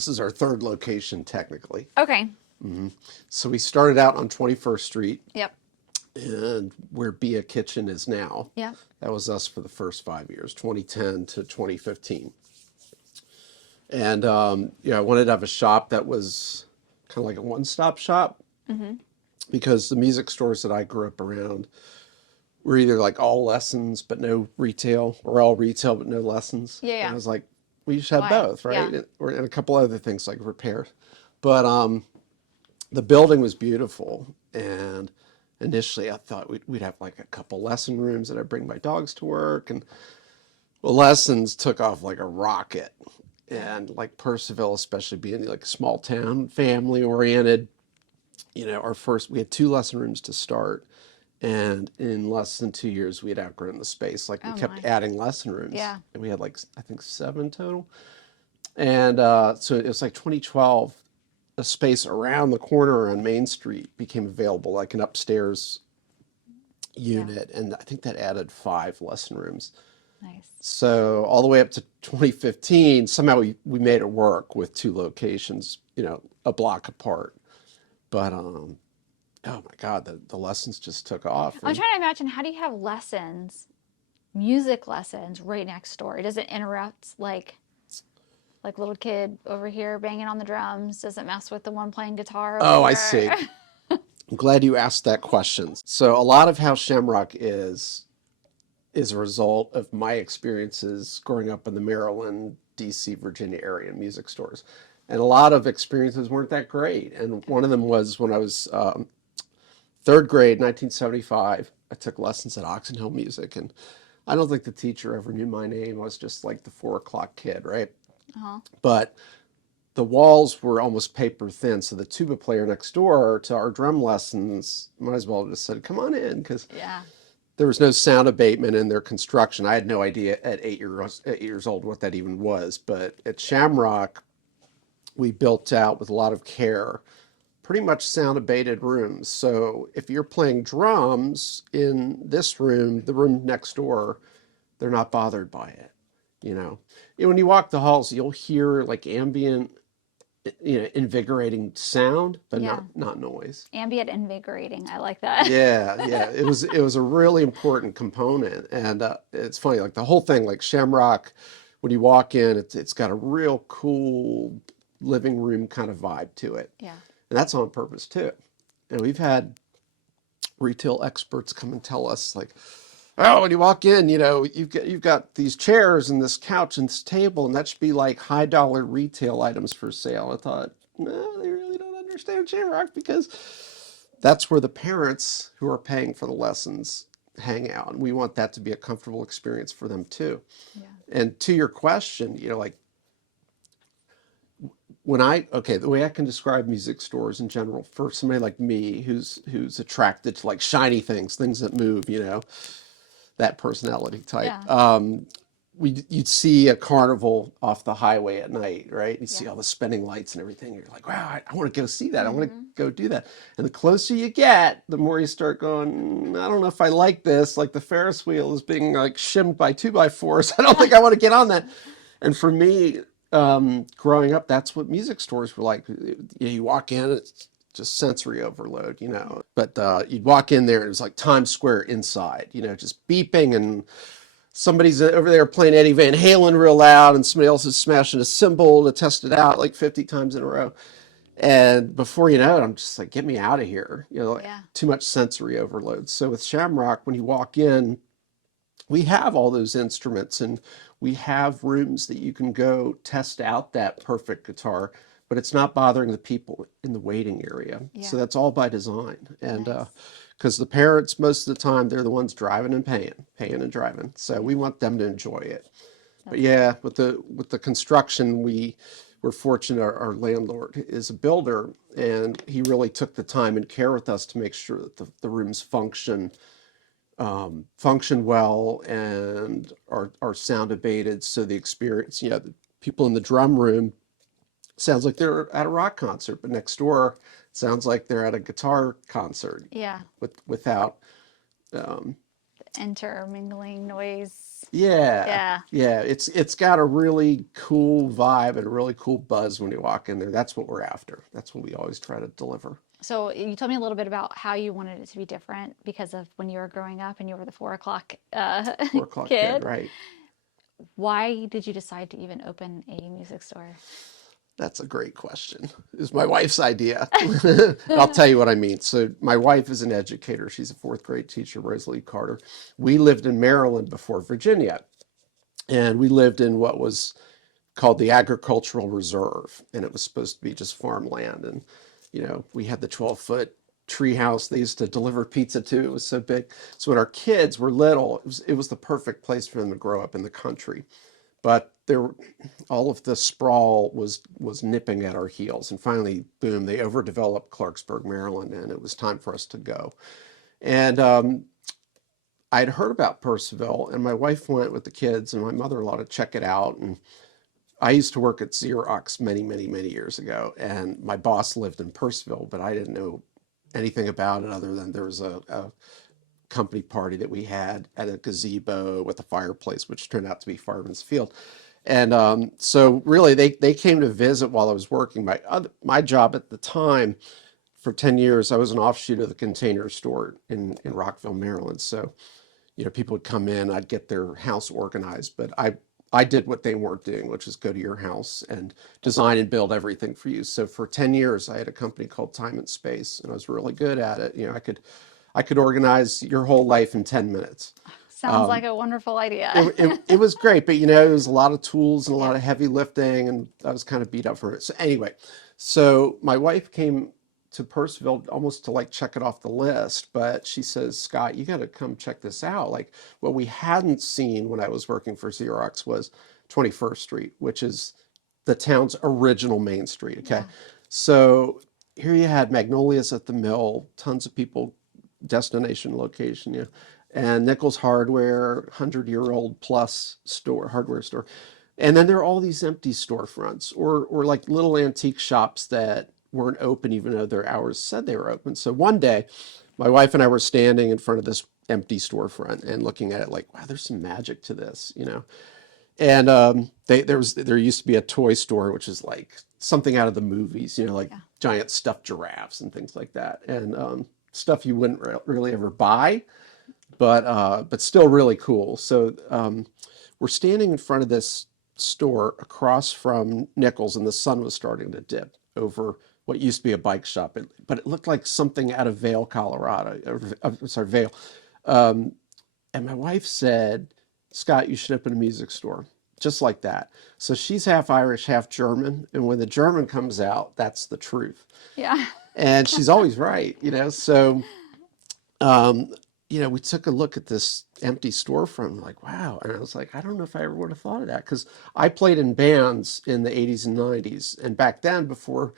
this is our third location technically. Okay. So we started out on 21st Street Yep. and where Bia Kitchen is now. Yep. That was us for the first 5 years, 2010 to 2015. And I wanted to have a shop that was kind of like a one-stop shop because the music stores that I grew up around were either like all lessons but no retail, or all retail but no lessons. Yeah, yeah. And I was like, we should have Why? both, right? Yeah. And a couple other things like repair. But the building was beautiful, and initially I thought we'd have like a couple lesson rooms that I'd bring my dogs to work, and well, lessons took off like a rocket. And like Percival, especially being like a small town, family oriented, we had 2 lesson rooms to start. And in less than 2 years, we had outgrown the space. Like we kept adding lesson rooms. Yeah. And we had like, I think 7 total. And so it was like 2012, a space around the corner on Main Street became available, like an upstairs unit. And I think that added 5 lesson rooms. Nice. So all the way up to 2015, somehow we made it work with 2 locations, a block apart. But oh my God, the lessons just took off. I'm trying to imagine, how do you have lessons, music lessons, right next door? Does it interrupt like little kid over here banging on the drums? Does it mess with the one playing guitar over Oh, I here? see. I'm glad you asked that question. So a lot of how Shamrock is a result of my experiences growing up in the Maryland, DC, Virginia area music stores. And a lot of experiences weren't that great. And one of them was when I was 3rd grade, 1975, I took lessons at Oxon Hill Music. And I don't think the teacher ever knew my name. I was just like the 4 o'clock kid, right? But the walls were almost paper thin. So the tuba player next door to our drum lessons might as well have just said, come on in, because there was no sound abatement in their construction. I had no idea at 8 years old what that even was. But at Shamrock, we built out with a lot of care pretty much sound abated rooms. So if you're playing drums in this room, the room next door, they're not bothered by it. When you walk the halls, you'll hear like ambient, invigorating sound, but not noise. Ambient invigorating. I like that. Yeah. It was a really important component. And it's funny, like the whole thing, like Shamrock, when you walk in, it's got a real cool living room kind of vibe to it. Yeah. And that's on purpose too. And we've had retail experts come and tell us like, oh, when you walk in, you've got these chairs and this couch and this table, and that should be like high dollar retail items for sale. I thought, no, they really don't understand Shamrock, because that's where the parents who are paying for the lessons hang out. And we want that to be a comfortable experience for them too. Yeah. And to your question, like the way I can describe music stores in general for somebody like me who's attracted to like shiny things that move, that personality type. Yeah. You'd see a carnival off the highway at night, right? You see all the spinning lights and everything. You're like, wow, I want to go see that. I want to go do that. And the closer you get, the more you start going, I don't know if I like this. Like the Ferris wheel is being like shimmed by 2x4s. I don't think I want to get on that. And for me, growing up, that's what music stores were like. You walk in, it's just sensory overload, But you'd walk in there and it was like Times Square inside, just beeping, and somebody's over there playing Eddie Van Halen real loud, and somebody else is smashing a cymbal to test it out like 50 times in a row. And before you know it, I'm just like, get me out of here. Too much sensory overload. So with Shamrock, when you walk in, we have all those instruments, and we have rooms that you can go test out that perfect guitar, but it's not bothering the people in the waiting area. Yeah. So that's all by design. And Nice. Because the parents, most of the time, they're the ones driving and paying and driving. So we want them to enjoy it. But yeah, with the construction, we're fortunate. Our landlord is a builder, and he really took the time and care with us to make sure that the rooms function well and are sound abated. So the experience, the people in the drum room, sounds like they're at a rock concert, but next door sounds like they're at a guitar concert. Yeah. Without The intermingling noise. Yeah. Yeah. Yeah. It's got a really cool vibe and a really cool buzz when you walk in there. That's what we're after. That's what we always try to deliver. So you told me a little bit about how you wanted it to be different because of when you were growing up and you were the 4 o'clock 4 o'clock kid, kid. right? Why did you decide to even open a music store? That's a great question. It was my wife's idea. I'll tell you what I mean. So my wife is an educator. She's a fourth grade teacher, Rosalie Carter. We lived in Maryland before Virginia, and we lived in what was called the Agricultural Reserve, and it was supposed to be just farmland. And we had the 12-foot tree house they used to deliver pizza to. It was so big. So when our kids were little, it was the perfect place for them to grow up in the country. But all of the sprawl was nipping at our heels, and finally, boom! They overdeveloped Clarksburg, Maryland, and it was time for us to go. And I'd heard about Percival, and my wife went with the kids, and my mother-in-law to check it out. And I used to work at Xerox many, many, many years ago, and my boss lived in Percival, but I didn't know anything about it other than there was a company party that we had at a gazebo with a fireplace, which turned out to be Fireman's Field. And so really they came to visit while I was working. My job at the time for 10 years, I was an offshoot of the Container Store in Rockville, Maryland. So, people would come in, I'd get their house organized, but I did what they weren't doing, which is go to your house and design and build everything for you. So for 10 years, I had a company called Time and Space, and I was really good at it. I could organize your whole life in 10 minutes. Sounds like a wonderful idea. It was great, but it was a lot of tools and a lot Yeah. of heavy lifting, and I was kind of beat up for it. So anyway, so my wife came to Percival almost to like check it off the list, but she says, Scott, you got to come check this out. Like what we hadn't seen when I was working for Xerox was 21st Street, which is the town's original main street. Okay. Yeah. So here you had Magnolia's at the Mill, tons of people, destination location, and Nichols Hardware, 100-year-old plus store, hardware store. And then there are all these empty storefronts or like little antique shops that weren't open even though their hours said they were open. So one day, my wife and I were standing in front of this empty storefront and looking at it like, wow, there's some magic to this. And there used to be a toy store, which is like something out of the movies, like giant stuffed giraffes and things like that, and stuff you wouldn't really ever buy, but still really cool. So we're standing in front of this store across from Nichols, and the sun was starting to dip over what used to be a bike shop, but it looked like something out of Vail, Colorado. Sorry, Vail. And my wife said, Scott, you should open a music store. Just like that. So she's half Irish, half German. And when the German comes out, that's the truth. Yeah. And she's always right. So, we took a look at this empty storefront, like, wow. And I was like, I don't know if I ever would have thought of that. Because I played in bands in the 80s and 90s. And back then, before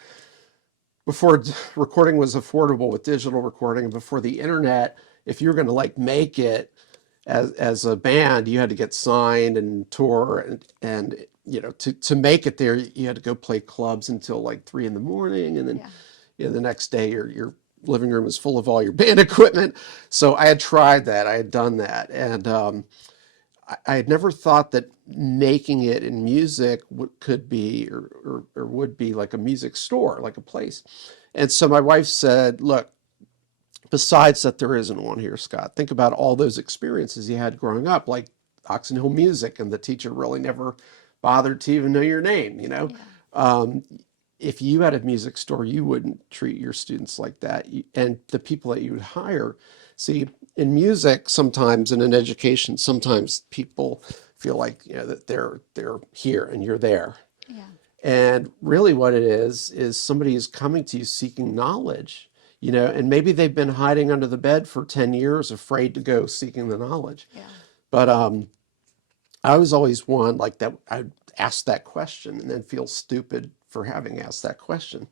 recording was affordable with digital recording, and before the internet, if you were going to like make it as a band, you had to get signed and tour, and to make it there, you had to go play clubs until like 3 a.m, and then the next day your living room is full of all your band equipment. So I had tried that, I had done that, and I had never thought that making it in music could be or would be like a music store, like a place. And so my wife said, look, besides that there isn't one here, Scott, think about all those experiences you had growing up, like Oxon Hill Music, and the teacher really never bothered to even know your name. If you had a music store, you wouldn't treat your students like that. And the people that you would hire, see, in music, sometimes, and in education, sometimes people feel like, that they're here and you're there. Yeah. And really what it is somebody is coming to you seeking knowledge, and maybe they've been hiding under the bed for 10 years, afraid to go seeking the knowledge. Yeah. But I was always one like that. I'd ask that question and then feel stupid for having asked that question.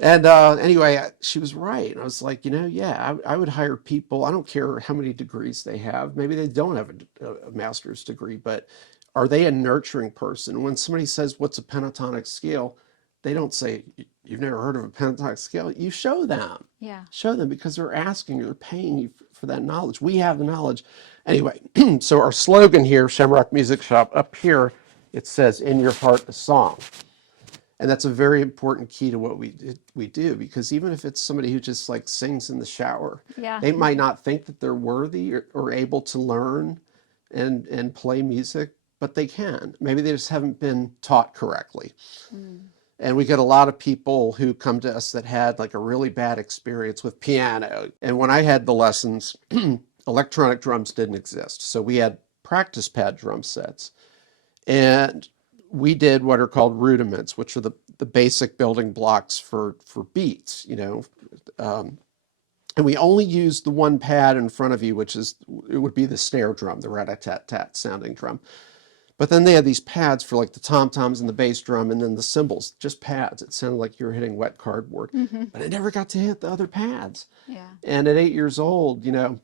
And anyway, she was right. And I was like, I would hire people. I don't care how many degrees they have. Maybe they don't have a master's degree, but are they a nurturing person? When somebody says, what's a pentatonic scale? They don't say, you've never heard of a pentatonic scale. You show them. Yeah. Show them, because they're asking you, they're paying you for that knowledge. We have the knowledge. Anyway, so our slogan here, Shamrock Music Shop, up here, it says, "In your heart, a song." And that's a very important key to what we do, because even if it's somebody who just like sings in the shower, Yeah. they might not think that they're worthy or able to learn and play music, but they can. Maybe they just haven't been taught correctly. And we get a lot of people who come to us that had like a really bad experience with piano. And when I had the lessons, electronic drums didn't exist. So we had practice pad drum sets. And we did what are called rudiments, which are the basic building blocks for beats, you know. And we only used the one pad in front of you, which it would be the snare drum, the rat-a-tat-tat sounding drum. But then they had these pads for like the tom-toms and the bass drum, and then the cymbals, just pads. It sounded like you were hitting wet cardboard. But I never got to hit the other pads. Yeah. And at 8 years old, you know,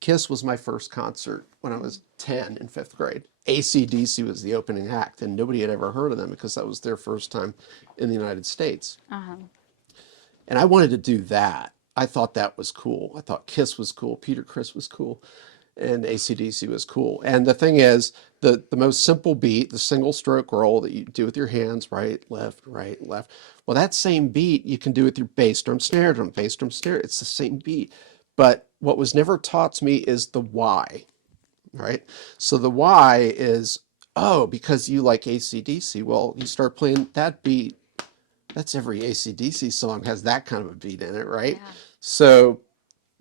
Kiss was my first concert when I was 10 in fifth grade. AC/DC was the opening act, and nobody had ever heard of them because that was their first time in the United States. And I wanted to do that. I thought that was cool. I thought Kiss was cool, Peter Criss was cool, and AC/DC was cool. And the thing is, the most simple beat, the single stroke roll that you do with your hands, right, left, right, left. Well, that same beat you can do with your bass drum, snare drum, bass drum, snare. It's the same beat. But what was never taught to me is the why, right? So the why is, oh, because you like AC/DC. Well, you start playing that beat. That's every AC/DC song has that kind of a beat in it, right? Yeah. So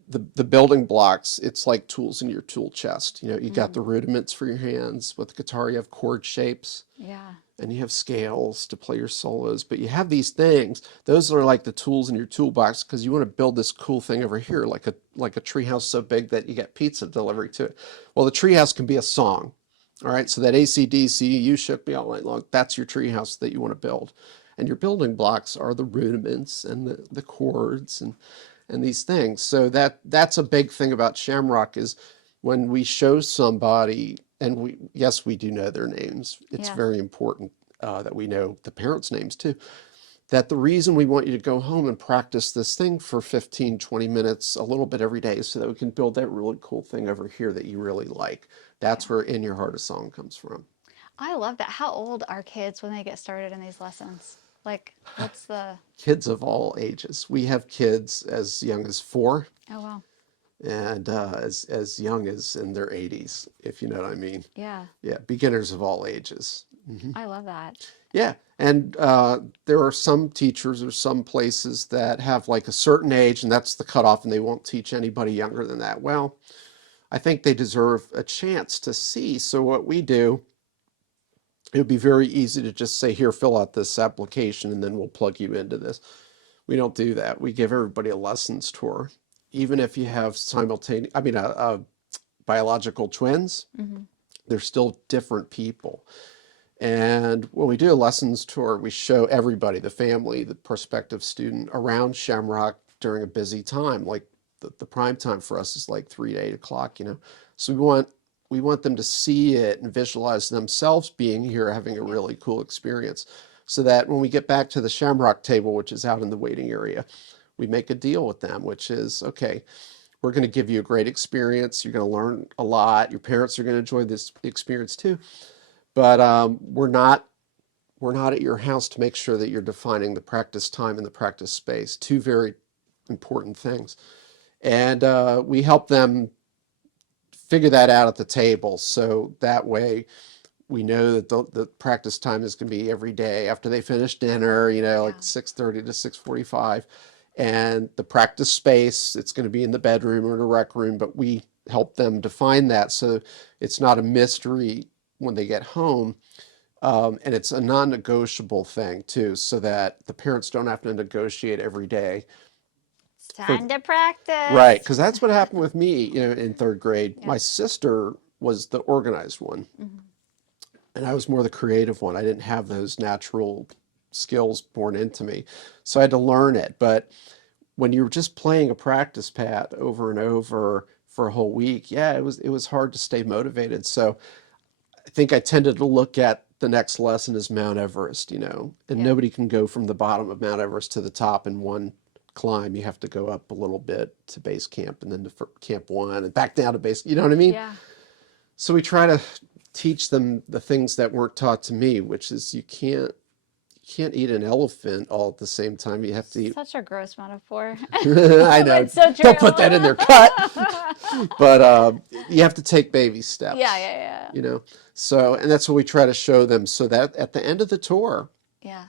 the building blocks, it's like tools in your tool chest. You know, you got the rudiments for your hands. With the guitar, you have chord shapes. Yeah. And you have scales to play your solos, but you have these things. Those are like the tools in your toolbox, because you want to build this cool thing over here, like a treehouse so big that you get pizza delivery to it. Well, the treehouse can be a song. All right, so that AC/DC, "You Shook Me All Night Long," that's your treehouse that you want to build. And your building blocks are the rudiments and the chords and these things. So that's a big thing about Shamrock, is when we show somebody, and we do know their names. It's Yeah. very important that we know the parents' names too. That the reason we want you to go home and practice this thing for 15, 20 minutes, a little bit every day, is so that we can build that really cool thing over here that you really like. That's where "In Your Heart a Song" comes from. I love that. How old are kids when they get started in these lessons? Like, what's the... Kids of all ages. We have kids as young as 4, Oh, wow. and as young as in their 80s, if you know what I mean. Yeah. Yeah, beginners of all ages. I love that. Yeah, and there are some teachers or some places that have like a certain age, and that's the cutoff, and they won't teach anybody younger than that. Well, I think they deserve a chance to see. So what we do, it would be very easy to just say, "Here, fill out this application, and then we'll plug you into this." We don't do that. We give everybody a lessons tour. Even if you have biological twins, they're still different people. And when we do a lessons tour, we show everybody, the family, the prospective student, around Shamrock during a busy time. Like the prime time for us is like 3 to 8 o'clock, you know. So we want them to see it and visualize themselves being here, having a really cool experience, so that when we get back to the Shamrock table, which is out in the waiting area, we make a deal with them, which is, okay, we're going to give you a great experience. You're going to learn a lot. Your parents are going to enjoy this experience too. But we're not at your house to make sure that you're defining the practice time and the practice space. Two very important things. And we help them figure that out at the table. So that way we know that the practice time is going to be every day after they finish dinner, you know, like 6:30 to 6:45. And the practice space, it's going to be in the bedroom or the rec room, but we help them define that so it's not a mystery when they get home. And it's a non-negotiable thing too, so that the parents don't have to negotiate every day. It's time to practice. Right, because that's what happened with me, you know, in third grade. Yeah. My sister was the organized one, and I was more the creative one. I didn't have those natural skills born into me, so I had to learn it. But when you're just playing a practice pad over and over for a whole week, yeah, it was hard to stay motivated. So I think I tended to look at the next lesson as Mount Everest, you know, and Yeah. nobody can go from the bottom of Mount Everest to the top in one climb. You have to go up a little bit to base camp and then to camp one and back down to base. You know what I mean? Yeah. So we try to teach them the things that weren't taught to me, which is you can't eat an elephant all at the same time. You have to eat. Such a gross metaphor. I know. But so Don't put that in true. their cut. But you have to take baby steps. Yeah. You know. So, and that's what we try to show them. So that at the end of the tour, Yeah.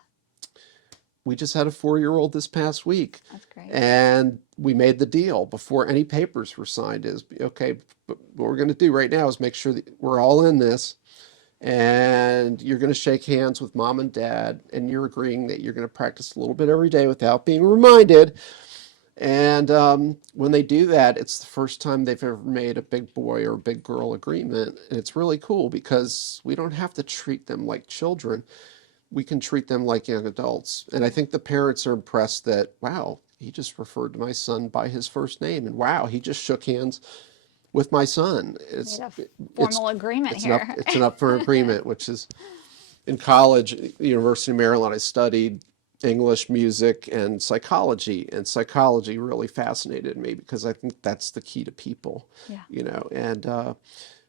we just had a 4-year-old this past week, That's great. and we made the deal before any papers were signed. Is okay. But what we're going to do right now is make sure that we're all in this. And you're going to shake hands with mom and dad, and you're agreeing that you're going to practice a little bit every day without being reminded. And when they do that, it's the first time they've ever made a big boy or big girl agreement. And it's really cool because we don't have to treat them like children. We can treat them like young adults. And I think the parents are impressed that, wow, he just referred to my son by his first name. And wow, he just shook hands with my son. Made a formal agreement here. It's an up for agreement, which is in college, at the University of Maryland, I studied English, music, and psychology. And psychology really fascinated me because I think that's the key to people, Yeah. you know. And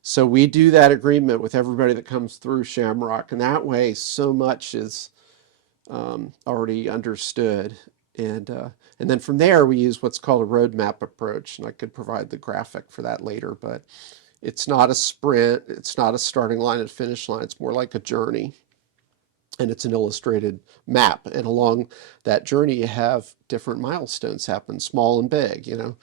so we do that agreement with everybody that comes through Shamrock. And that way, so much is already understood. And then from there, we use what's called a roadmap approach. And I could provide the graphic for that later, but it's not a sprint. It's not a starting line and finish line. It's more like a journey. And it's an illustrated map. And along that journey, you have different milestones happen, small and big, you know,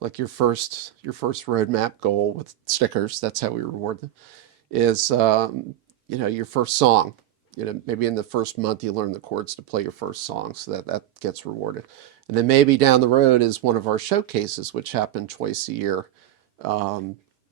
like your first roadmap goal with stickers. That's how we reward them is, you know, your first song. You know, maybe in the first month you learn the chords to play your first song, so that gets rewarded. And then maybe down the road is one of our showcases, which happen twice a year.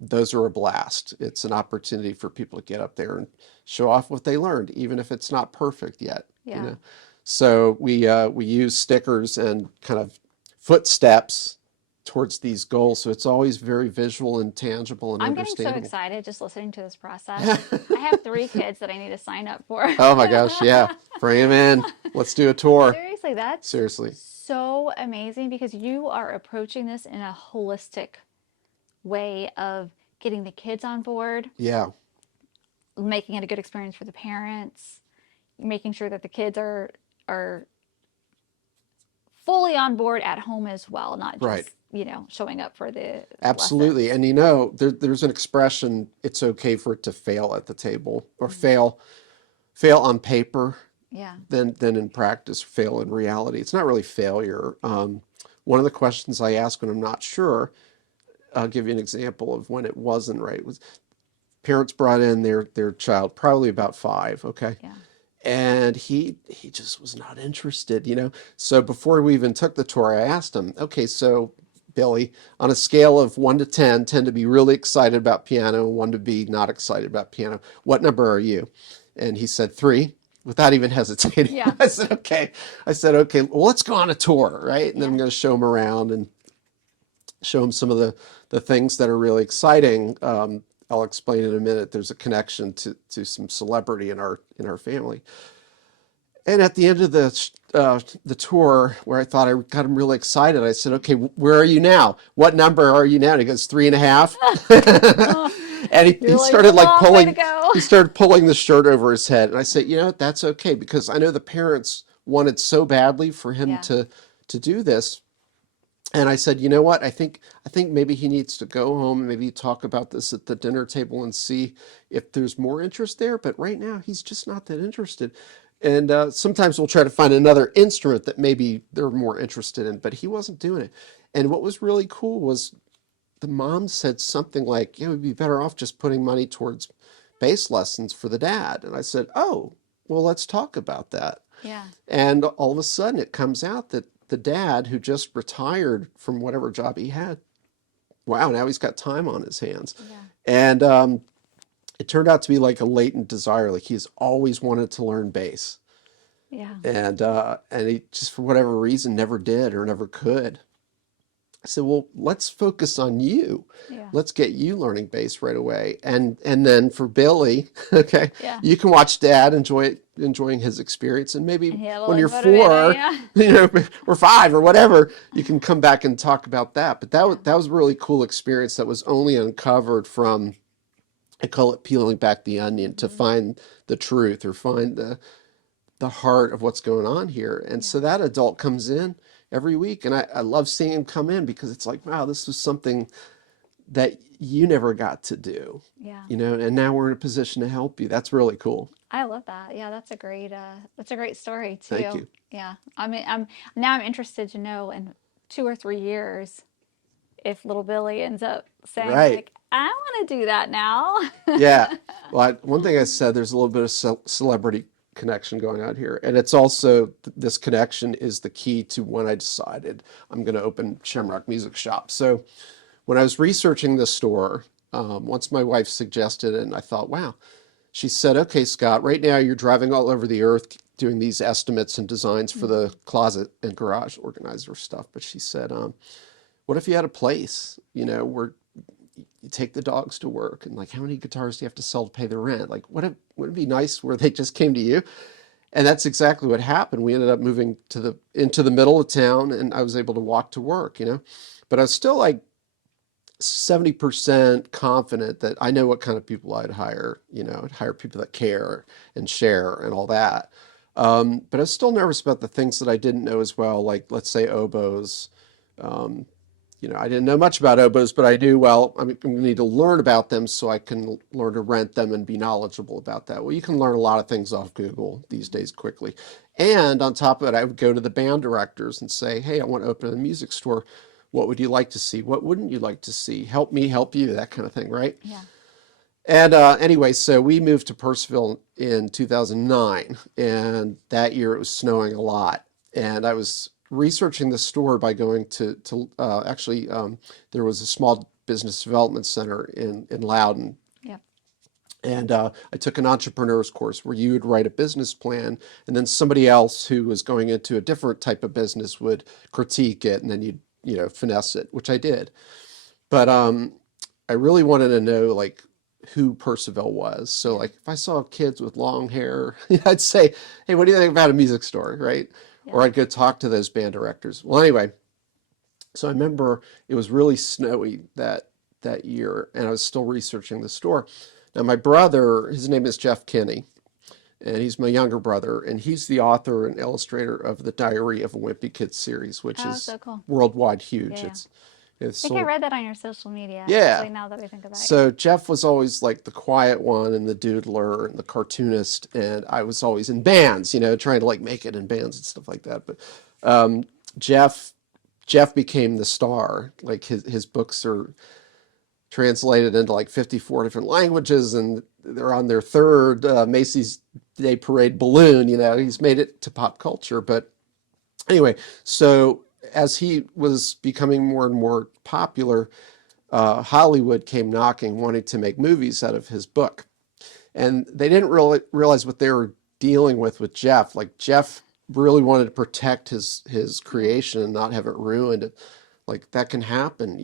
Those are a blast. It's an opportunity for people to get up there and show off what they learned, even if it's not perfect yet. Yeah. You know, so we use stickers and kind of footsteps towards these goals. So it's always very visual and tangible and I'm getting so understandable. excited just listening to this process. I have 3 kids that I need to sign up for. Oh my gosh, yeah. Bring them in. Let's do a tour. Seriously, that's Seriously. so amazing because you are approaching this in a holistic way of getting the kids on board, Yeah. making it a good experience for the parents, making sure that the kids are fully on board at home as well, not just, Right. you know, showing up for the Absolutely. lesson. And you know, there's an expression, it's okay for it to fail at the table or fail on paper Yeah. than in practice, fail in reality. It's not really failure. One of the questions I ask when I'm not sure, I'll give you an example of when it wasn't right, was parents brought in their child, probably about 5, okay? Yeah. And he just was not interested, you know? So before we even took the tour, I asked him, okay, so Billy, on a scale of 1 to 10, 10 to be really excited about piano, 1 to be not excited about piano, what number are you? And he said 3, without even hesitating. Yeah. I said, okay. Well, let's go on a tour, right? And then I'm Yeah. going to show him around and show him some of the things that are really exciting. I'll explain in a minute. There's a connection to some celebrity in our family. And at the end of the tour, where I thought I got him really excited, I said, "Okay, where are you now? What number are you now?" And he goes, 3.5. And he You're like, started like "Long way to pulling. go." He started pulling the shirt over his head, and I said, "You know what? That's okay because I know the parents wanted so badly for him Yeah. to do this." And I said, you know what? I think maybe he needs to go home and maybe talk about this at the dinner table and see if there's more interest there. But right now, he's just not that interested. And sometimes we'll try to find another instrument that maybe they're more interested in, but he wasn't doing it. And what was really cool was the mom said something like, "Yeah, we'd be better off just putting money towards bass lessons for the dad." And I said, "Oh, well, let's talk about that." Yeah. And all of a sudden, it comes out that the dad who just retired from whatever job he had, wow, now he's got time on his hands. Yeah. And it turned out to be like a latent desire. Like he's always wanted to learn bass. Yeah. And he just, for whatever reason, never did or never could. I said, well, let's focus on you. Yeah. Let's get you learning bass right away. And then for Billy, okay, Yeah. you can watch Dad enjoying his experience, and maybe And he had a little when you're motivator. 4, Yeah. or 5 or whatever, you can come back and talk about that. But Yeah. that was a really cool experience that was only uncovered from, I call it peeling back the onion to Mm-hmm. find the truth or find the heart of what's going on here. And Yeah. so that adult comes in every week, and I love seeing him come in because it's like, wow, this was something that you never got to do, Yeah. and now we're in a position to help you. That's really cool. I love that. Yeah, that's a great story Thank too. you. Yeah. I mean, I'm interested to know in 2 or 3 years if little Billy ends up saying Right. like, I want to do that now. Yeah. Well, one thing I said, there's a little bit of celebrity connection going on here. And it's also, this connection is the key to when I decided I'm going to open Shamrock Music Shop. So when I was researching the store, once my wife suggested it, and I thought, wow, she said, okay, Scott, right now you're driving all over the earth doing these estimates and designs for Mm-hmm. the closet and garage organizer stuff. But she said, what if you had a place, where you take the dogs to work, and like, how many guitars do you have to sell to pay the rent? Like, wouldn't it be nice where they just came to you? And that's exactly what happened. We ended up moving into the middle of town, and I was able to walk to work. But I was still like 70% confident that I know what kind of people I'd hire. I'd hire people that care and share and all that. But I was still nervous about the things that I didn't know as well, like, let's say, oboes. Um, I didn't know much about oboes, but I knew, well, I'm going to need to learn about them so I can learn to rent them and be knowledgeable about that. Well, you can learn a lot of things off Google these days quickly. And on top of it, I would go to the band directors and say, hey, I want to open a music store. What would you like to see? What wouldn't you like to see? Help me help you, that kind of thing, right? Yeah. And anyway, so we moved to Percival in 2009, and that year it was snowing a lot. And I was researching the store by going to actually, there was a small business development center in Loudon. Yeah. And I took an entrepreneur's course where you would write a business plan, and then somebody else who was going into a different type of business would critique it, and then you'd, finesse it, which I did. But I really wanted to know, like, who Percival was. So, Yeah. like, if I saw kids with long hair, I'd say, hey, what do you think about a music store, right? Yeah. Or I'd go talk to those band directors. Well, anyway, so I remember it was really snowy that year, and I was still researching the store. Now, my brother, his name is Jeff Kinney, and he's my younger brother, and he's the author and illustrator of the Diary of a Wimpy Kid series, which Oh, is so cool. worldwide Yeah. huge. Yeah. It's I think I sold. read that on your social media, Yeah. actually, now that I think about it. Yeah. So Jeff was always like the quiet one and the doodler and the cartoonist, and I was always in bands, trying to like make it in bands and stuff like that. But um, Jeff Jeff became the star. Like his books are translated into like 54 different languages, and they're on their third Macy's Day Parade balloon. He's made it to pop culture. But anyway, so as he was becoming more and more popular, Hollywood came knocking, wanting to make movies out of his book. And they didn't really realize what they were dealing with Jeff. Like, Jeff really wanted to protect his Yeah. creation and not have it ruined. Like, that can happen,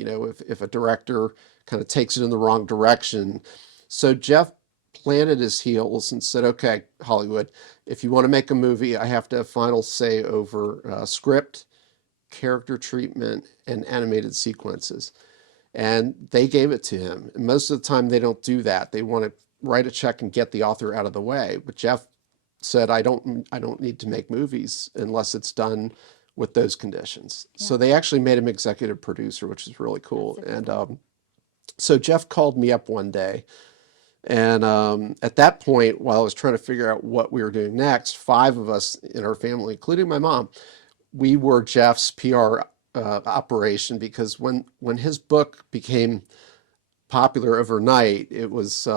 if a director kind of takes it in the wrong direction. So Jeff planted his heels and said, okay, Hollywood, if you want to make a movie, I have to have final say over script, character treatment, and animated sequences. And they gave it to him. And most of the time they don't do that. They want to write a check and get the author out of the way. But Jeff said, I don't need to make movies unless it's done with those conditions. Yeah. So they actually made him executive producer, which is really That's cool. super And cool. so Jeff called me up one day. And at that point, while I was trying to figure out what we were doing next, 5 of us in our family, including my mom, we were Jeff's PR operation, because when his book became popular overnight, it was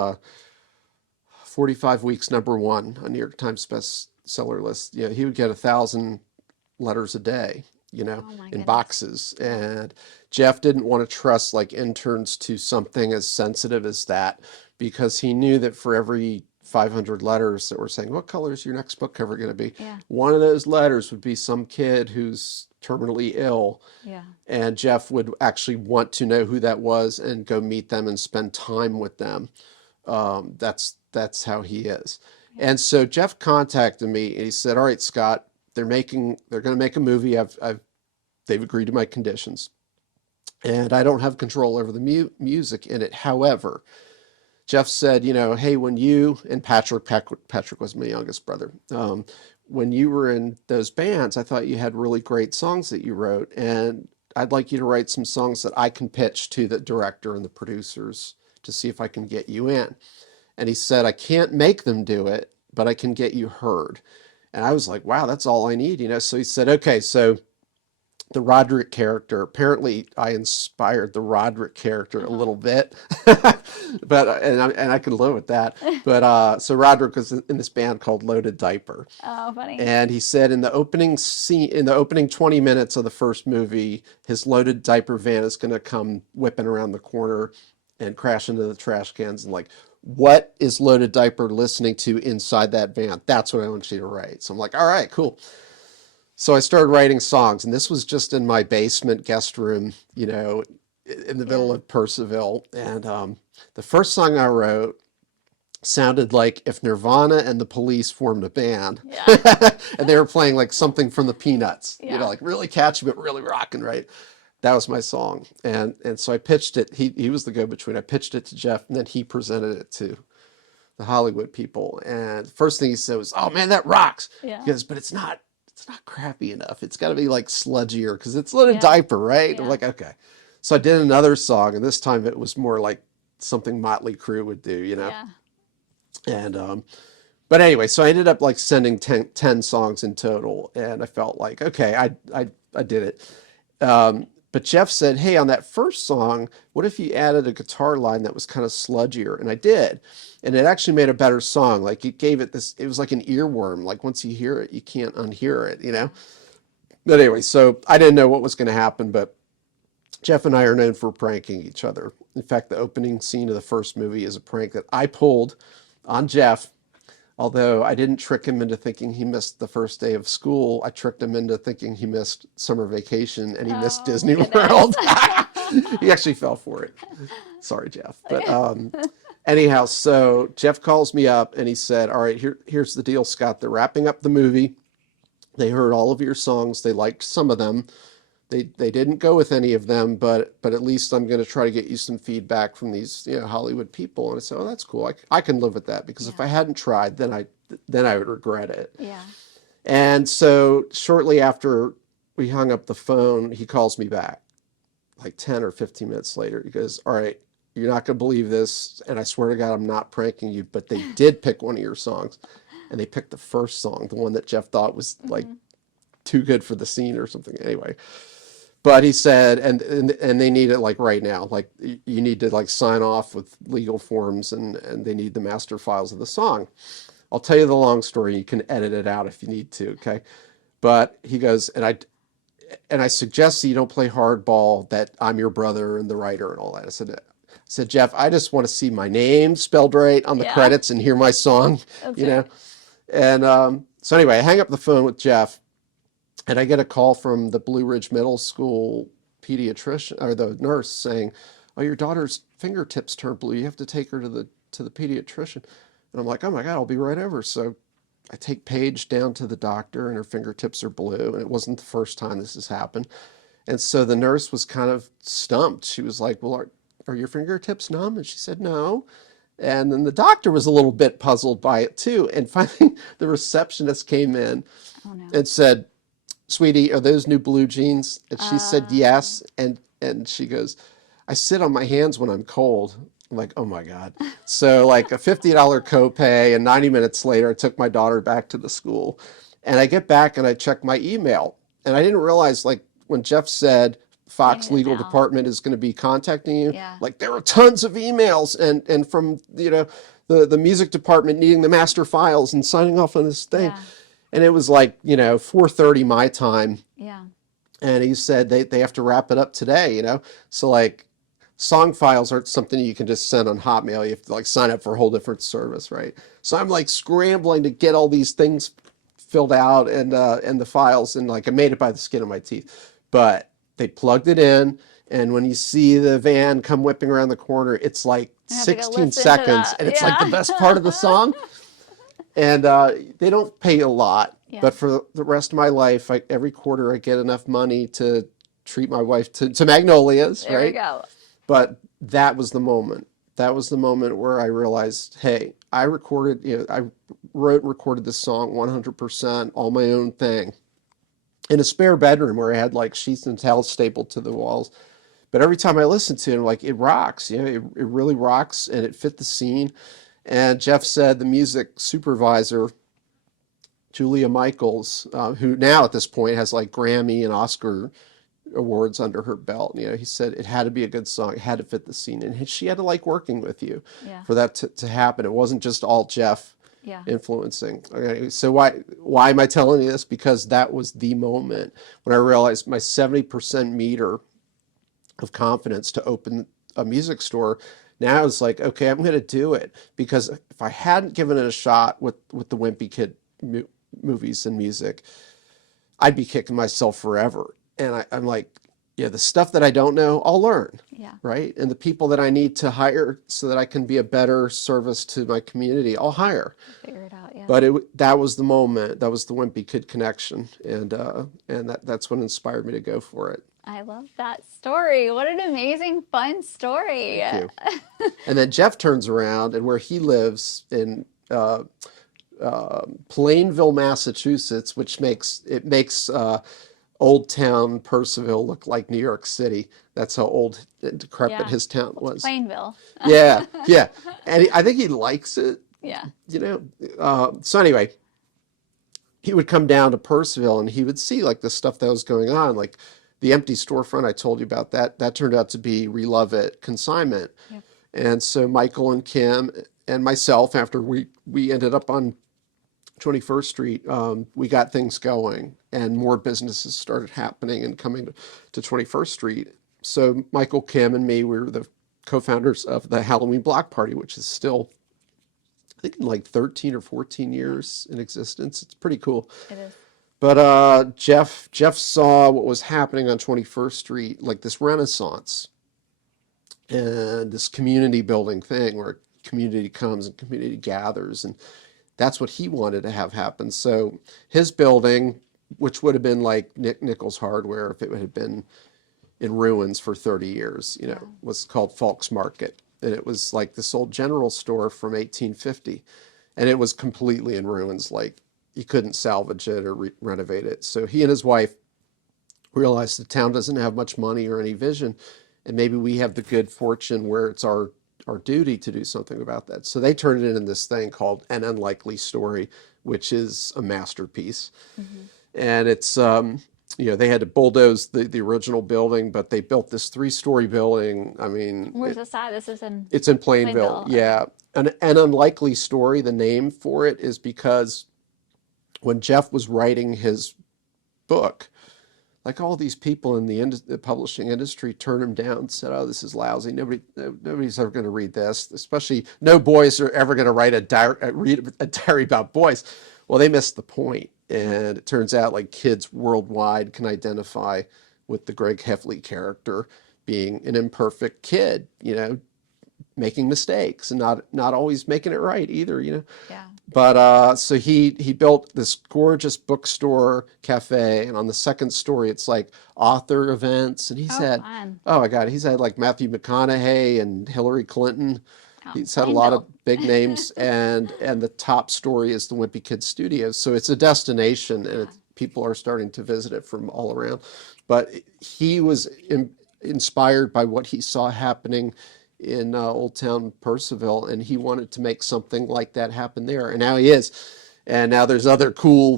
45 weeks #1 on New York Times bestseller list. He would get 1,000 letters a day, Oh my in goodness. boxes. Yeah. And Jeff didn't want to trust like interns to something as sensitive as that, because he knew that for every 500 letters that were saying, what color is your next book cover going to be? Yeah. One of those letters would be some kid who's terminally ill. Yeah. And Jeff would actually want to know who that was and go meet them and spend time with them. That's how he is. Yeah. And so Jeff contacted me and he said, all right, Scott, they're going to make a movie. They've agreed to my conditions and I don't have control over the music in it. However, Jeff said, hey, when you and Patrick was my youngest brother. When you were in those bands, I thought you had really great songs that you wrote, and I'd like you to write some songs that I can pitch to the director and the producers to see if I can get you in. And he said, I can't make them do it, but I can get you heard. And I was like, wow, that's all I need, So he said, okay, so the Roderick character, apparently I inspired the Roderick character a little bit, but, and I can live with that. But, so Roderick was in this band called Loaded Diaper. Oh, funny. And he said in the opening scene, in the opening 20 minutes of the first movie, his loaded diaper van is going to come whipping around the corner and crash into the trash cans. And like, what is Loaded Diaper listening to inside that van? That's what I want you to write. So I'm like, all right, cool. So I started writing songs, and this was just in my basement guest room, in the middle of Percival. And the first song I wrote sounded like if Nirvana and the Police formed a band. Yeah. And they were playing like something from the Peanuts, Yeah. like really catchy, but really rocking, right? That was my song. And so I pitched it. He was the go-between. I pitched it to Jeff, and then he presented it to the Hollywood people. And the first thing he said was, oh man, that rocks. Yeah. He goes, but it's not crappy enough. It's got to be like sludgier because it's Loaded Diaper, right? Yeah. I'm like, okay. So I did another song, and this time it was more like something Motley Crue would do, Yeah. And but anyway, so I ended up like sending 10 songs in total, and I felt like, okay, I did it. But Jeff said, hey, on that first song, what if you added a guitar line that was kind of sludgier? And I did. And it actually made a better song. Like it gave it this, it was like an earworm. Like once you hear it, you can't unhear it, But anyway, so I didn't know what was going to happen, but Jeff and I are known for pranking each other. In fact, the opening scene of the first movie is a prank that I pulled on Jeff. Although I didn't trick him into thinking he missed the first day of school, I tricked him into thinking he missed summer vacation and he missed Disney World. He actually fell for it. Sorry, Jeff. But anyhow, so Jeff calls me up and he said, all right, here's the deal, Scott. They're wrapping up the movie. They heard all of your songs. They liked some of them. They didn't go with any of them, but at least I'm going to try to get you some feedback from these Hollywood people. And I said, oh, that's cool. I can live with that because if I hadn't tried, then I would regret it. Yeah. And so shortly after we hung up the phone, he calls me back like 10 or 15 minutes later. He goes, all right, you're not going to believe this. And I swear to God, I'm not pranking you, but they did pick one of your songs. And they picked the first song, the one that Jeff thought was like too good for the scene or something. Anyway. But he said, and they need it like right now. Like you need to like sign off with legal forms, and they need the master files of the song. I'll tell you the long story. You can edit it out if you need to. Okay. But he goes, and I suggest that you don't play hardball, that I'm your brother and the writer and all that. I said, Jeff, I just want to see my name spelled right on the credits and hear my song, That's And so anyway, I hang up the phone with Jeff. And I get a call from the Blue Ridge Middle School pediatrician or the nurse saying, "Oh, your daughter's fingertips turned blue. You have to take her to the pediatrician." And I'm like, "Oh my God, I'll be right over." So I take Paige down to the doctor, and her fingertips are blue. And it wasn't the first time this has happened. And so the nurse was kind of stumped. She was like, "Well, are your fingertips numb?" And she said, "No." And then the doctor was a little bit puzzled by it too. And finally, the receptionist came in and said, "Sweetie, are those new blue jeans?" And she said yes. And she goes, "I sit on my hands when I'm cold." I'm like, oh my God. So like a $50 copay, and 90 minutes later, I took my daughter back to the school. And I get back and I check my email. And I didn't realize, like, when Jeff said Fox legal department is going to be contacting you, like there were tons of emails and from, the music department needing the master files and signing off on this thing. Yeah. And it was like, 4:30 my time. Yeah. And he said they have to wrap it up today, So like, song files aren't something you can just send on Hotmail. You have to like sign up for a whole different service, right? So I'm like scrambling to get all these things filled out and the files, and like I made it by the skin of my teeth. But they plugged it in, and when you see the van come whipping around the corner, it's like I have to go 16 listen to seconds, that. and it's like the Yeah. best part of the song. And they don't pay a lot, Yeah. but for the rest of my life, every quarter I get enough money to treat my wife to Magnolias, There we right? go. But that was the moment. That was the moment where I realized, hey, I recorded, I wrote and recorded this song 100%, all my own thing, in a spare bedroom where I had like sheets and towels stapled to the walls. But every time I listen to it, I'm like, it rocks. It really rocks, and it fit the scene. And Jeff said the music supervisor, Julia Michaels, who now at this point has like Grammy and Oscar awards under her belt. He said it had to be a good song. It had to fit the scene. And she had to like working with you Yeah. for that to happen. It wasn't just all Jeff Yeah. influencing. Okay, so why am I telling you this? Because that was the moment when I realized my 70% meter of confidence to open a music store. Now it's like, okay, I'm going to do it, because if I hadn't given it a shot with the Wimpy Kid movies and music, I'd be kicking myself forever. And I'm like, yeah, the stuff that I don't know, I'll learn, Yeah. right? And the people that I need to hire so that I can be a better service to my community, I'll hire. Figure it out. Yeah. But that was the moment. That was the Wimpy Kid connection, and that's what inspired me to go for it. I love that story. What an amazing, fun story. Thank you. And then Jeff turns around, and where he lives in Plainville, Massachusetts, which makes Old Town Purcellville look like New York City. That's how old and decrepit Yeah. his town was. Plainville. Yeah, yeah. And I think he likes it, Yeah. So anyway, he would come down to Purcellville, and he would see like the stuff that was going on, like the empty storefront I told you about. That turned out to be Relove It consignment. Yep. And so Michael and Kim and myself, after we ended up on 21st Street, we got things going, and more businesses started happening and coming to 21st Street. So Michael, Kim, and me, we were the co-founders of the Halloween Block Party, which is still, I think, in like 13 or 14 years in existence. It's pretty cool. It is. But Jeff saw what was happening on 21st Street, like this renaissance and this community building thing where community comes and community gathers, and that's what he wanted to have happen. So his building, which would have been like Nick Nichols Hardware if it had been in ruins for 30 years, was called Falk's Market. And it was like this old general store from 1850. And it was completely in ruins, like you couldn't salvage it or renovate it. So he and his wife realized the town doesn't have much money or any vision, and maybe we have the good fortune where it's our duty to do something about that. So they turned it into this thing called An Unlikely Story, which is a masterpiece. Mm-hmm. And it's, they had to bulldoze the original building, but they built this 3-story building. I mean, Where's this at? It's in Plainville. Yeah. An Unlikely Story, the name for it is because when Jeff was writing his book, like all these people in the publishing industry turned him down, said, "Oh, this is lousy. Nobody's ever going to read this. Especially no boys are ever going to read a diary about boys." Well, they missed the point, and it turns out like kids worldwide can identify with the Greg Heffley character being an imperfect kid, making mistakes and not always making it right either, Yeah. But so he built this gorgeous bookstore cafe, and on the second story it's like author events, and Fun. oh my God, he's had like Matthew McConaughey and Hillary Clinton. Oh, He's had a lot of big names, and the top story is the Wimpy Kid Studios. So it's a destination, and people are starting to visit it from all around. But he was inspired by what he saw happening in Old Town Purcellville, and he wanted to make something like that happen there. And now he is. And now there's other cool,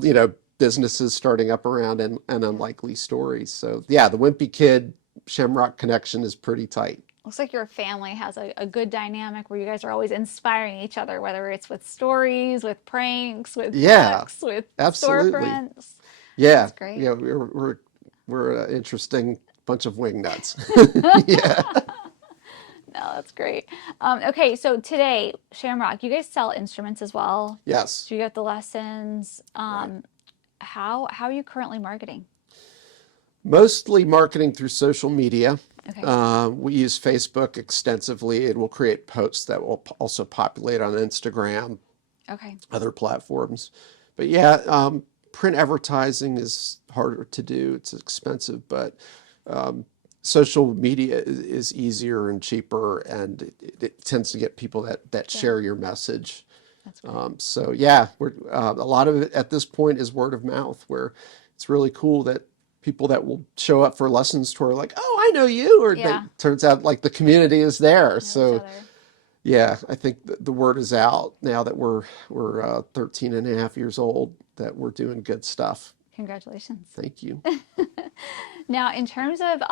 businesses starting up around and Unlikely Stories. So yeah, the Wimpy Kid Shamrock connection is pretty tight. Looks like your family has a good dynamic where you guys are always inspiring each other, whether it's with stories, with pranks, with books, with storefronts. Yeah, that's great. Yeah, we're an interesting bunch of wingnuts. Yeah. No, that's great. Okay, so today, Shamrock, you guys sell instruments as well. Yes. So you got the lessons. Right. How are you currently marketing? Mostly marketing through social media. Okay. We use Facebook extensively. It will create posts that will also populate on Instagram, Okay. other platforms. But yeah, print advertising is harder to do. It's expensive, but social media is easier and cheaper, and it tends to get people that Yeah, share your message. that's great. So yeah, a lot of it at this point is word of mouth, where it's really cool that people that will show up for lessons tour are like, oh, I know you, or they Yeah, turns out like the community is there. know each So other. yeah, I think the word is out now that we're 13 and a half years old, that we're doing good stuff. Congratulations. Thank you. Now, in terms of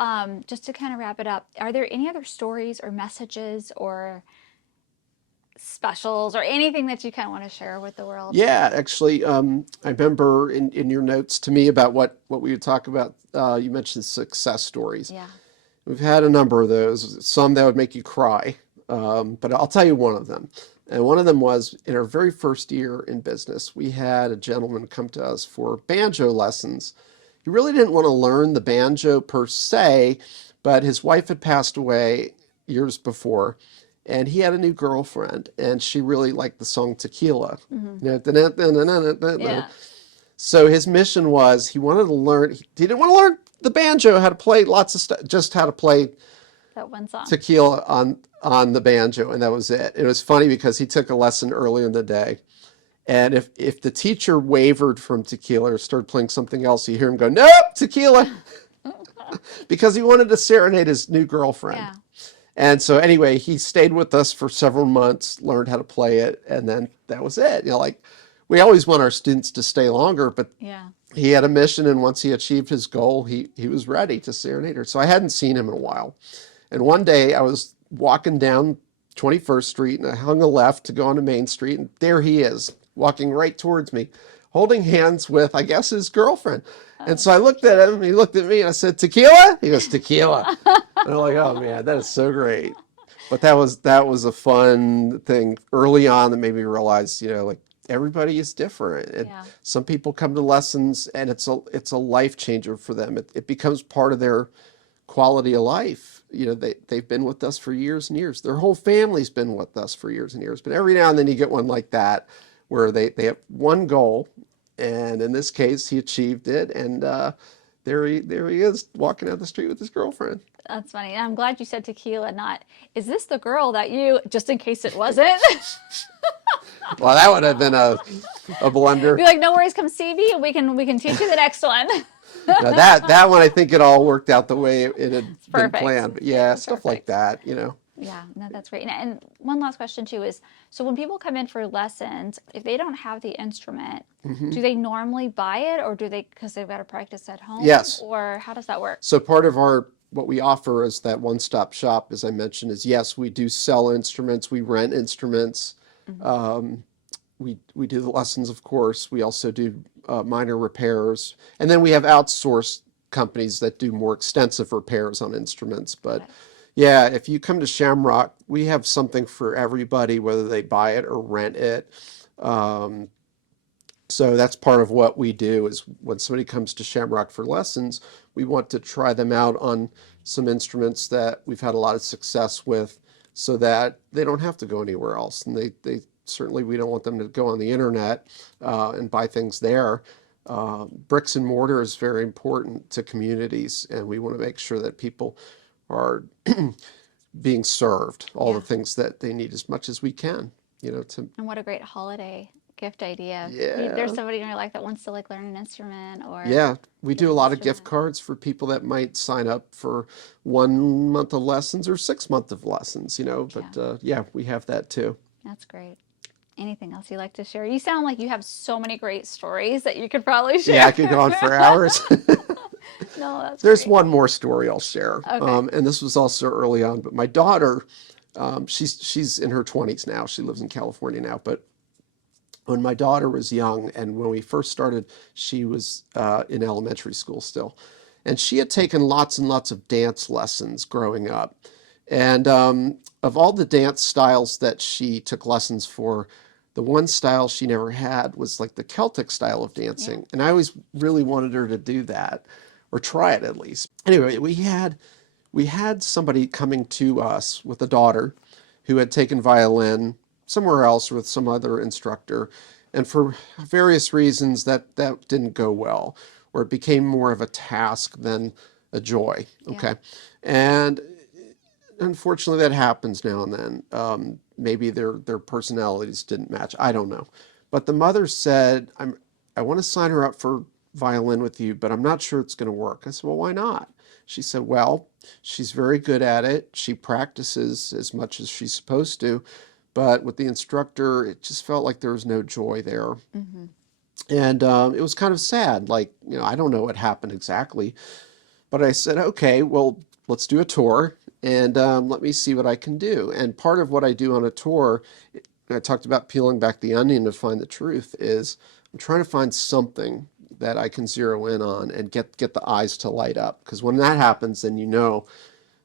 just to kind of wrap it up, are there any other stories or messages or specials or anything that you kind of want to share with the world? Yeah, actually, I remember in your notes to me about what we would talk about, you mentioned success stories. Yeah. We've had a number of those, some that would make you cry, but I'll tell you one of them. And one of them was in our very first year in business, we had a gentleman come to us for banjo lessons. He really didn't want to learn the banjo per se, but his wife had passed away years before, and he had a new girlfriend, and she really liked the song Tequila. Hmm. You know, da-da-da-da-da-da-da. Yeah. So his mission was he wanted to learn, he didn't want to learn the banjo, how to play lots of stuff, just how to play That one song. Tequila on the banjo, and that was it. It was funny because he took a lesson earlier in the day, and if the teacher wavered from Tequila or started playing something else, you hear him go, nope, Tequila, because he wanted to serenade his new girlfriend. Yeah. And so anyway, he stayed with us for several months, learned how to play it, and then that was it. You know, like we always want our students to stay longer, but Yeah. he had a mission, and once he achieved his goal, he was ready to serenade her. So I hadn't seen him in a while. And one day I was walking down 21st Street, and I hung a left to go onto Main Street, and there he is, walking right towards me, holding hands with, I guess, his girlfriend. And so I looked at him, and he looked at me, and I said, Tequila? He goes, Tequila. And I'm like, oh man, that is so great. But that was a fun thing early on that made me realize, you know, like everybody is different. And Yeah. some people come to lessons and it's a life changer for them. It becomes part of their quality of life. You know, they've been with us for years and years. Their whole family's been with us for years and years. But every now and then you get one like that where they have one goal, and in this case he achieved it, and there he is walking down the street with his girlfriend. That's funny. And I'm glad you said Tequila, not, is this the girl that you, just in case it wasn't? Well, that would have been a blunder. Be like, no worries, come see me and we can teach you the next one. Now that one, I think it all worked out the way it had been Perfect. planned. But yeah, stuff like Perfect. that, you know. Yeah, no, that's great. And one last question too is, so when people come in for lessons, if they don't have the instrument, do they normally buy it, or do they, because they've got to practice at home? Yes. Or how does that work? So part of what we offer is that one-stop shop, as I mentioned, is yes, we do sell instruments, we rent instruments, we do the lessons, of course. We also do minor repairs, and then we have outsourced companies that do more extensive repairs on instruments. But Okay. yeah, if you come to Shamrock, we have something for everybody, whether they buy it or rent it. So that's part of what we do is when somebody comes to Shamrock for lessons, we want to try them out on some instruments that we've had a lot of success with, so that they don't have to go anywhere else. And they certainly, we don't want them to go on the internet and buy things there. Bricks and mortar is very important to communities, and we want to make sure that people are being served all Yeah. the things that they need as much as we can, you know, to And what a great holiday gift idea. Yeah. There's somebody in your life that wants to like learn an instrument or Yeah, we do get a an lot of gift instrument. cards for people that might sign up for 1 month of lessons or 6 months of lessons, you know, but yeah, we have that too. That's great. Anything else you'd like to share? You sound like you have so many great stories that you could probably share. Yeah, I could go on for hours. No, that's There's great. one more story I'll share. Okay. And this was also early on, but my daughter, she's in her 20s now. She lives in California now, but when my daughter was young and when we first started, she was in elementary school still. And she had taken lots and lots of dance lessons growing up. And of all the dance styles that she took lessons for, the one style she never had was like the Celtic style of Yeah. dancing. And I always really wanted her to do that, or try it at least. Anyway, we had somebody coming to us with a daughter who had taken violin somewhere else with some other instructor. And for various reasons, that didn't go well, or it became more of a task than a joy. Yeah. Okay. And unfortunately, that happens now and then. Maybe their personalities didn't match. I don't know. But the mother said, I want to sign her up for violin with you, but I'm not sure it's going to work. I said, well, why not? She said, well, she's very good at it. She practices as much as she's supposed to, but with the instructor, it just felt like there was no joy there. Mm-hmm. And it was kind of sad. Like, I don't know what happened exactly, but I said, okay, well, let's do a tour and let me see what I can do. And part of what I do on a tour, I talked about peeling back the onion to find the truth, is I'm trying to find something that I can zero in on and get the eyes to light up. Because when that happens, then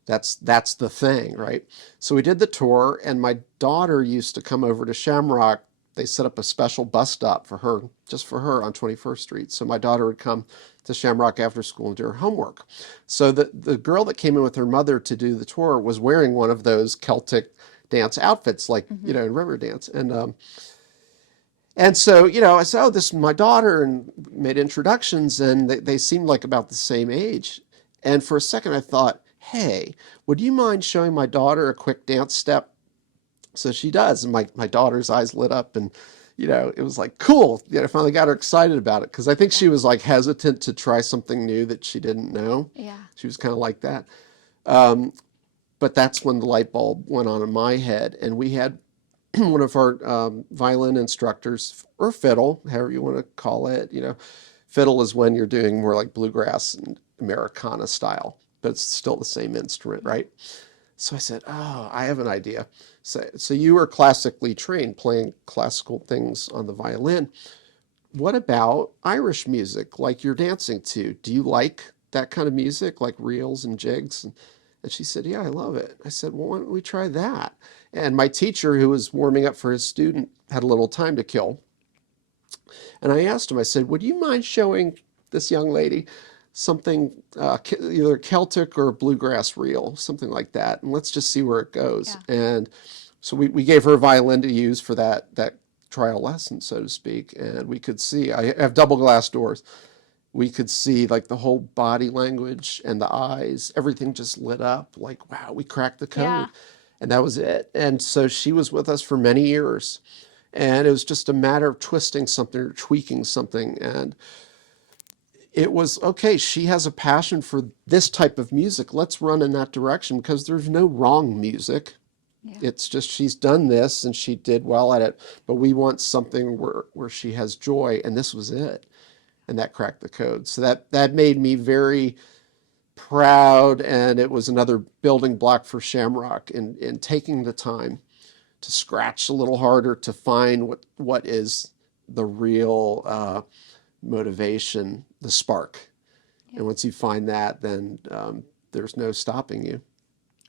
that's the thing, right? So we did the tour, and my daughter used to come over to Shamrock. They set up a special bus stop for her, just for her, on 21st Street. So my daughter would come to Shamrock after school and do her homework. So the girl that came in with her mother to do the tour was wearing one of those Celtic dance outfits, like, Mm-hmm. in river dance. And so, I said, oh, this is my daughter, and made introductions, and they seemed like about the same age. And for a second, I thought, hey, would you mind showing my daughter a quick dance step? So she does. And my daughter's eyes lit up, and, it was like, cool. I finally got her excited about it, because I think Yeah. she was like hesitant to try something new that she didn't know. Yeah. She was kind of like that. But that's when the light bulb went on in my head. And we had one of our violin instructors, or fiddle, however you want to call it. Fiddle is when you're doing more like bluegrass and Americana style, but it's still the same instrument, right? So I said, oh, I have an idea. So you are classically trained, playing classical things on the violin. What about Irish music, like you're dancing to? Do you like that kind of music, like reels and jigs? And she said, yeah, I love it. I said, well, why don't we try that? And my teacher, who was warming up for his student, had a little time to kill. And I asked him, I said, would you mind showing this young lady something, either Celtic or bluegrass reel, something like that, and let's just see where it goes. Yeah. And so we gave her a violin to use for that trial lesson, so to speak. And we could see, I have double glass doors. We could see like the whole body language and the eyes, everything just lit up, like, wow, we cracked the code. Yeah. And that was it. And so she was with us for many years. And it was just a matter of twisting something or tweaking something. And it was, okay, she has a passion for this type of music. Let's run in that direction, because there's no wrong music. Yeah. It's just she's done this and she did well at it. But we want something where she has joy. And this was it. And that cracked the code. So that made me very proud. And it was another building block for Shamrock in taking the time to scratch a little harder to find what is the real motivation, the spark. Yeah. And once you find that, then there's no stopping you.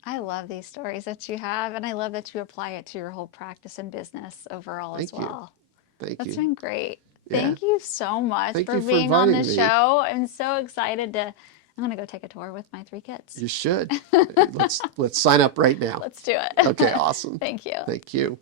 I love these stories that you have, and I love that you apply it to your whole practice and business overall as Thank you. well. Thank That's you. been great. Yeah. Thank you so much Thank for you for being on the inviting me. show. I'm so excited to. I'm gonna go take a tour with my 3 kids. You should. Let's sign up right now. Let's do it. Okay, awesome. Thank you. Thank you.